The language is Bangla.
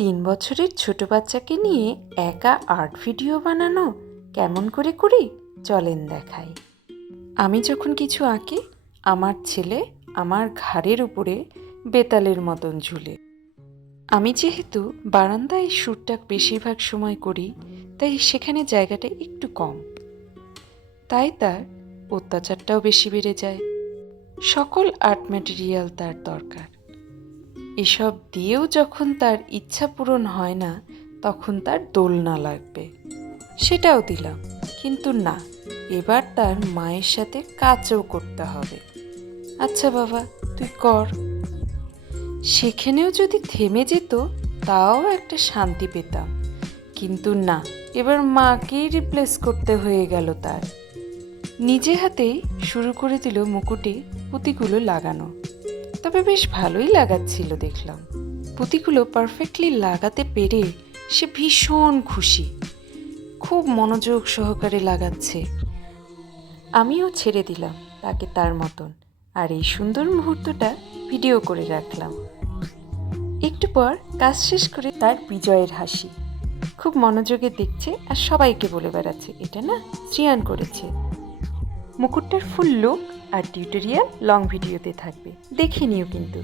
3 বছরের ছোট বাচ্চাকে নিয়ে একা আর্ট ভিডিও বানানো কেমন করে করি চলেন দেখাই। আমি যখন কিছু আঁকি, আমার ছেলে আমার ঘাড়ের উপরে বেতালের মতন ঝুলে। আমি যেহেতু বারান্দায় শ্যুটটা বেশিরভাগ সময় করি, তাই সেখানে জায়গাটা একটু কম, তাই তার অত্যাচারটাও বেশি বেড়ে যায়। সকল আর্ট ম্যাটেরিয়াল তার দরকার। এসব দিয়েও যখন তার ইচ্ছা পূরণ হয় না, তখন তার দোলনা লাগবে, সেটাও দিলাম। কিন্তু না, এবার তার মায়ের সাথে কাজও করতে হবে। আচ্ছা বাবা, তুই কর। সেখানেও যদি থেমে যেত, তাও একটা শান্তি পেতাম। কিন্তু না, এবার মাকেই রিপ্লেস করতে হয়ে গেল তার। নিজে হাতেই শুরু করে দিল মুকুটে পুঁতিগুলো লাগানো। তবে বেশ ভালোই লাগাচ্ছিল দেখলাম। পুঁতিগুলো পারফেক্টলি লাগাতে পেরে সে ভীষণ খুশি, খুব মনোযোগ সহকারে লাগাচ্ছে। আমিও ছেড়ে দিলাম তাকে তার মতন, আর এই সুন্দর মুহূর্তটা ভিডিও করে রাখলাম। একটু পর কাজ শেষ করে তার বিজয়ের হাসি, খুব মনোযোগে দেখছে আর সবাইকে বলে বেড়াচ্ছে এটা না শ্রিয়ান করেছে। মুকুটটার ফুল লুক আর টিউটোরিয়াল লং ভিডিওতে থাকবে, দেখে নিও কিন্তু।